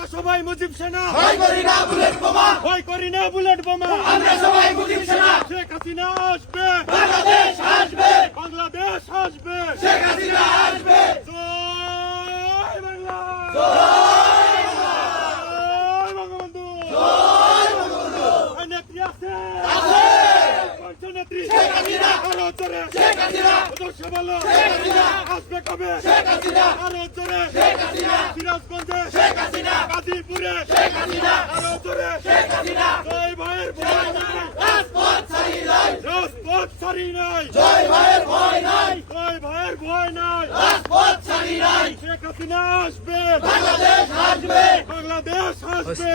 আমরা সবাই মুজিব সেনা, ভয় করি না বুলেট বোমা, ভয় করি না বুলেট বোমা। আমরা সবাই মুজিব সেনা, শেখ হাসিনা আসবে, বাংলাদেশ আসবে, বাংলাদেশ আসবে। শেখ হাসিনা আসবে। জয় বাংলা, জয় জয় বঙ্গবন্ধু। বঙ্গবন্ধু। এই নেত্রী আছে, আছে। কোন নেত্রী? শেখ হাসিনা। আরো জোরে, শেখ হাসিনা। দর্শক বলো, শেখ হাসিনা। আসবে কবে? শেখ হাসিনা। আরো জোরে, শেখ হাসিনা। সিরাজগঞ্জে, শেখ হাসিনা। গাজীপুরে, শেখ হাসিনা। আরো জোরে, শেখ হাসিনা। জয় ভাইয়ের ভয় নাই, রাজপথ ছাড়ি নাই, রাজপথ ছাড়ি নাই, জয় ভাইয়ের ভয় নাই, জয় ভাইয়ের ভয় নাই। রাজপথ ছাড়ি নাই, শেখ হাসিনা আসবে, বাংলাদেশ আসবে। বাংলাদেশ আসবে।